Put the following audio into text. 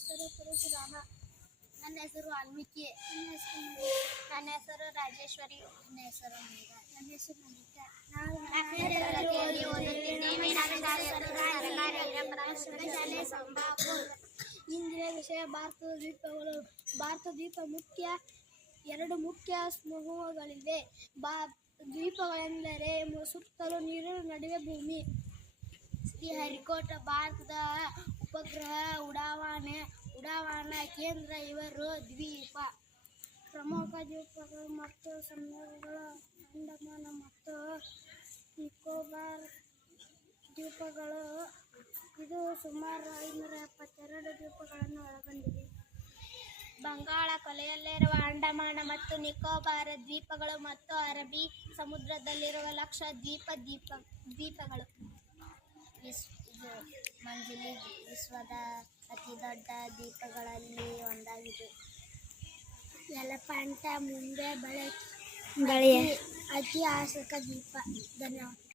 ಹೆಸರು ಪರಶುರಾಮ. ನನ್ನ ಹೆಸರು ವಾಲ್ಮೀಕಿ. ನನ್ನ ಹೆಸರು ರಾಜೇಶ್ವರಿ. ನನ್ನ ಹೆಸರು ಮೇಘ. ನನ್ನ ಹೆಸರು ನಮಿತಾ. ನಾವು ತರಗತಿಯಲ್ಲಿ ಓದುತ್ತಿದ್ದೇವೆ. ಶಾಲೆ ಸಂಬಾಪುರ್. ಇಂದಿನ ವಿಷಯ ಭಾರತದ ದ್ವೀಪಗಳು. ಭಾರತ ದ್ವೀಪ ಎರಡು ಮುಖ್ಯ ಸಮೂಹಗಳಿವೆ. ದ್ವೀಪಗಳೆಂದರೆ ಸುತ್ತಲೂ ನೀರಿನ ನಡುವೆ ಭೂಮಿ. ಶ್ರೀಹರಿಕೋಟ ಭಾರತದ ಉಪಗ್ರಹ ಉಡಾವಣಾ ಕೇಂದ್ರ. ಇವರು ದ್ವೀಪ. ಪ್ರಮುಖ ದ್ವೀಪಗಳು ಮತ್ತು ಸಮೂಹಗಳು: ಅಂಡಮಾನ್ ಮತ್ತು ನಿಕೋಬಾರ್ ದ್ವೀಪಗಳು. ಇದು ಸುಮಾರು 572 ದ್ವೀಪಗಳನ್ನು ಒಳಗೊಂಡಿದೆ. ಬಂಗಾಳ ಕೊಲ್ಲಿಯಲ್ಲಿರುವ ಅಂಡಮಾನ್ ಮತ್ತು ನಿಕೋಬಾರ್ ದ್ವೀಪಗಳು ಮತ್ತು ಅರಬ್ಬಿ ಸಮುದ್ರದಲ್ಲಿರುವ ಲಕ್ಷದ್ವೀಪಗಳು. ಇದು ಮಂಜುಲಿ ವಿಶ್ವದ ಅತಿದೊಡ್ಡ ದ್ವೀಪಗಳಲ್ಲಿ ಒಂದಾಗಿದೆ. ಎಲಿಫೆಂಟಾ ಮುಂಬೈ ಬಳಿ ಐತಿಹಾಸಿಕ ದ್ವೀಪ. ಧನ್ಯವಾದ.